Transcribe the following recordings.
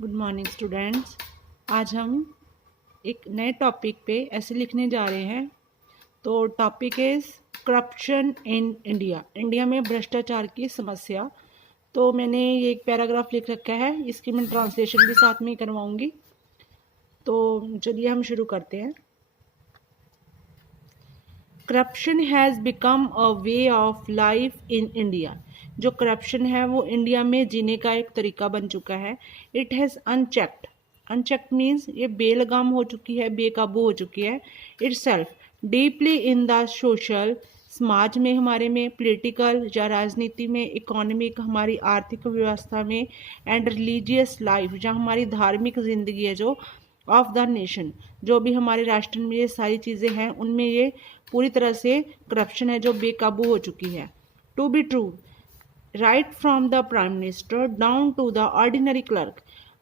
Good morning students. आज हम एक नए टॉपिक पे ऐसे लिखने जा रहे हैं। तो topic is corruption in India. India में भ्रष्टाचार की समस्या। तो मैंने ये एक पैराग्राफ लिख रखा है, इसकी मैं ट्रांसलेशन भी साथ में ही करवाऊंगी। तो चलिए हम शुरू करते हैं। Corruption has become a way of life in India. जो करप्शन है वो इंडिया में जीने का एक तरीका बन चुका है। It has unchecked. Unchecked means ये बेलगाम हो चुकी है, बेकाबू हो चुकी है। It's self deeply in the social, समाज में, हमारे में, पॉलिटिकल या राजनीति में, इकोनॉमिक, हमारी आर्थिक व्यवस्था में, एंड रिलीजियस लाइफ, जहाँ हमारी धार्मिक जिंदगी है जो ऑफ द नेशन, जो भी हमारे राष्ट्र में ये सारी चीज़ें हैं उनमें ये पूरी तरह से करप्शन है जो बेकाबू हो चुकी है। To be true, right from the prime minister down to the ordinary clerk,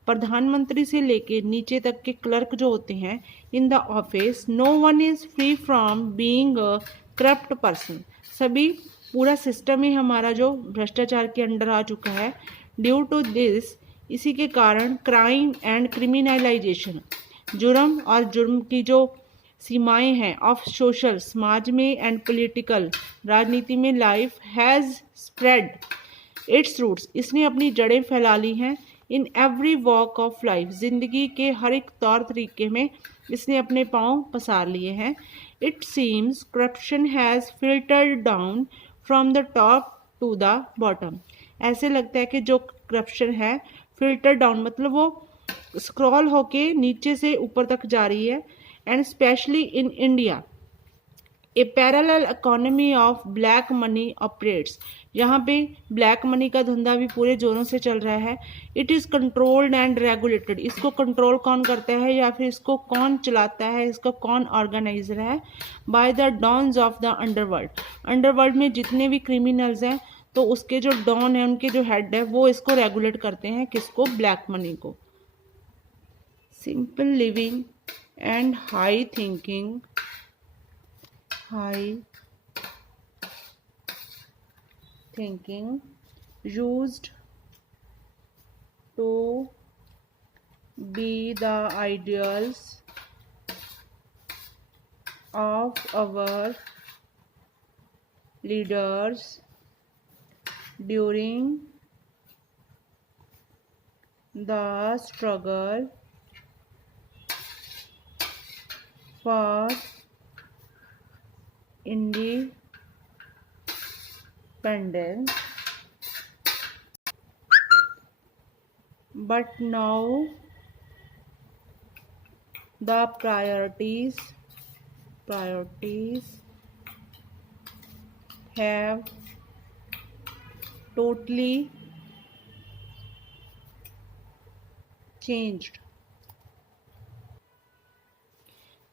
प्रधानमंत्री से लेके नीचे तक के क्लर्क जो होते हैं in the office, no one is free from being a corrupt person. सभी, पूरा सिस्टम ही हमारा जो भ्रष्टाचार के अंडर आ चुका है। ड्यू टू दिस, इसी के कारण क्राइम एंड क्रिमिनलाइजेशन, जुर्म और जुर्म की जो सीमाएं हैं ऑफ सोशल, समाज में, एंड पॉलिटिकल, राजनीति में, life has spread its roots, इसने अपनी जड़ें फैला ली हैं। In every walk of life, जिंदगी के हर एक तौर तरीके में इसने अपने पांव पसार लिए हैं। It seems corruption has filtered down from the top to the bottom. ऐसे लगता है कि जो करप्शन है फिल्टर डाउन मतलब वो स्क्रॉल होके नीचे से ऊपर तक जा रही है। And specially in India A parallel economy of black money operates, यहाँ पे ब्लैक मनी का धंधा भी पूरे जोरों से चल रहा है। It is controlled and regulated, इसको कंट्रोल कौन करता है या फिर इसको कौन चलाता है, इसका कौन ऑर्गेनाइजर है? By the dons of the underworld. Underworld में जितने भी क्रिमिनल्स हैं तो उसके जो डॉन है, उनके जो हेड है, वो इसको रेगुलेट करते हैं। किसको? ब्लैक मनी को। Simple living and high thinking, high thinking used to be the ideals of our leaders during the struggle for independence, but now the priorities have totally changed।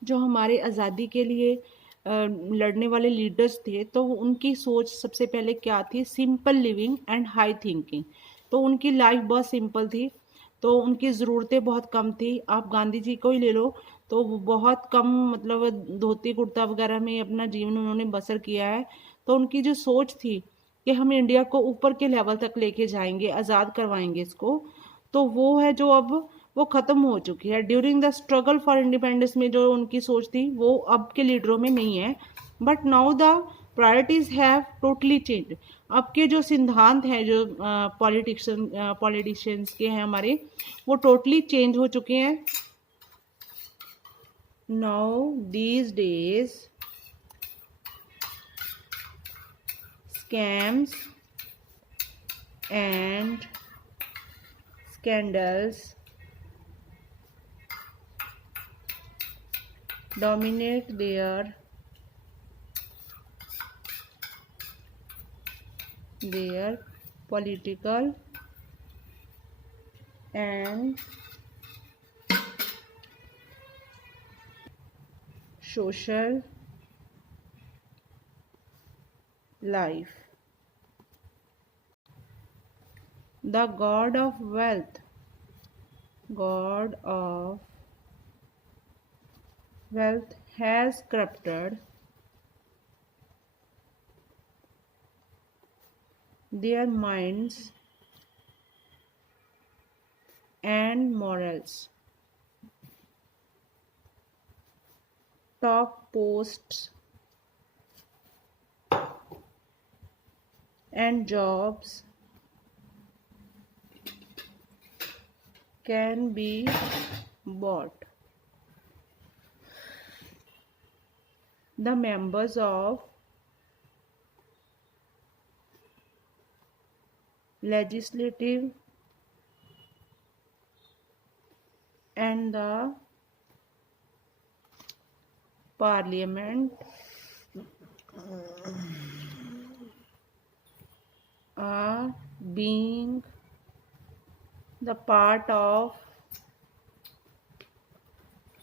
जो हमारे आज़ादी के लिए लड़ने वाले लीडर्स थे तो उनकी सोच सबसे पहले क्या थी? Simple living and high thinking. तो उनकी लाइफ बहुत सिंपल थी, तो उनकी ज़रूरतें बहुत कम थी। आप गांधी जी को ही ले लो तो वो बहुत कम, मतलब धोती कुर्ता वगैरह में अपना जीवन उन्होंने बसर किया है। तो उनकी जो सोच थी कि हम इंडिया को ऊपर के लेवल तक लेके जाएंगे, आज़ाद करवाएंगे इसको, तो वो है जो अब वो ख़त्म हो चुकी है। During the struggle for independence में जो उनकी सोच थी वो अब के लीडरों में नहीं है। But now the priorities have totally change. अब के जो सिद्धांत हैं जो पॉलिटिशियंस के हैं हमारे, वो टोटली चेंज हो चुके हैं। Now these days scams and scandals dominate their political and social life. The god of wealth has corrupted their minds and morals. Top posts and jobs can be bought. The members of legislative and the parliament are being the part of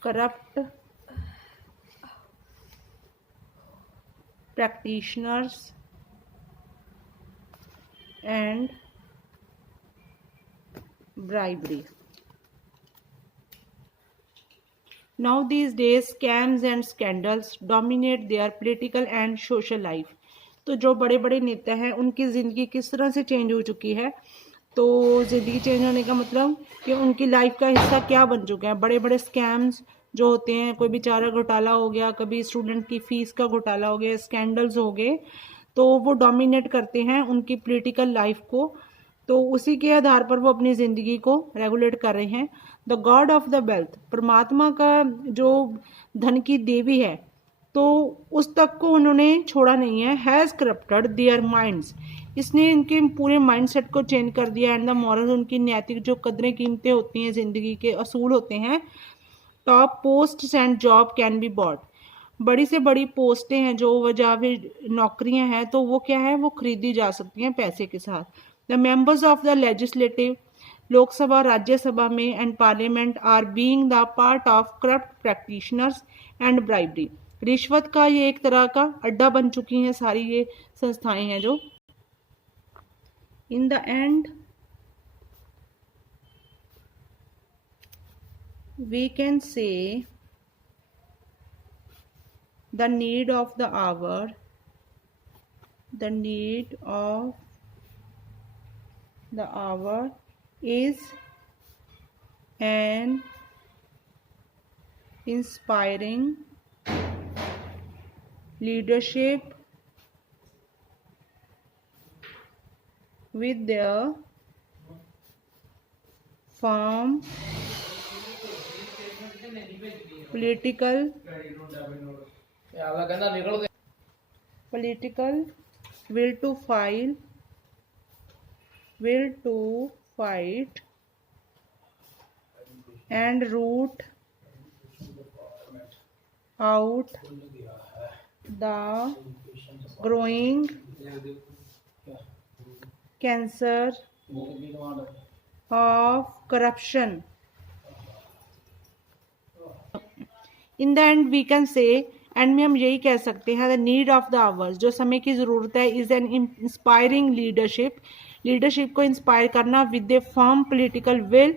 corrupt practitioners and bribery. Now these days scams and scandals dominate their political and social life. तो जो बड़े बड़े नेता हैं उनकी ज़िंदगी किस तरह से चेंज हो चुकी है, तो ज़िंदगी चेंज होने का मतलब कि उनकी लाइफ का हिस्सा क्या बन चुका है। बड़े बड़े स्कैम्स जो होते हैं, कोई बेचारा घोटाला हो गया, कभी स्टूडेंट की फ़ीस का घोटाला हो गया, स्कैंडल्स हो गए, तो वो डोमिनेट करते हैं उनकी पॉलिटिकल लाइफ को। तो उसी के आधार पर वो अपनी ज़िंदगी को रेगुलेट कर रहे हैं। The God of the wealth, परमात्मा का जो धन की देवी है, तो उस तक को उन्होंने छोड़ा नहीं है। हैज़ करप्टेड देयर माइंड्स, इसने इनके पूरे माइंडसेट को चेंज कर दिया। एंड द मॉरल, उनकी नैतिक जो कदरें कीमतें होती हैं, ज़िंदगी के असूल होते हैं। Top posts and job can be bought, बड़ी से बड़ी पोस्टें हैं जो वजह नौकरियां हैं, तो वो क्या है, वो खरीदी जा सकती हैं पैसे के साथ। The members of the legislative, Lok Sabha Rajya Sabha में, and parliament are being the part of corrupt practitioners and bribery, रिश्वत का ये एक तरह का अड्डा बन चुकी हैं सारी ये संस्थाएं हैं जो। In the end we can say the need of the hour is an inspiring leadership with their firm political will to fight and root out the growing cancer of corruption. In the end we can say, end में हम यही कह सकते हैं, the need of the hours, जो समय की ज़रूरत है, इज़ एन इंस्पायरिंग लीडरशिप को इंस्पायर करना with a firm political will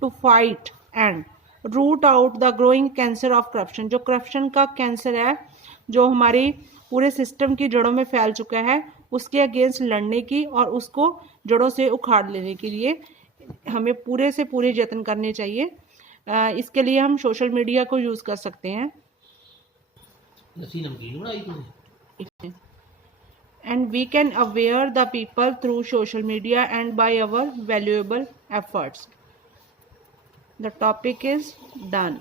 to fight and root out the growing cancer of corruption, जो करप्शन का कैंसर है जो हमारी पूरे सिस्टम की जड़ों में फैल चुका है, उसके अगेंस्ट लड़ने की और उसको जड़ों से उखाड़ लेने के लिए हमें पूरे से पूरे यत्न करने चाहिए। इसके लिए हम सोशल मीडिया को यूज़ कर सकते हैं। And we can aware the people through social media and by our valuable efforts. The topic is done.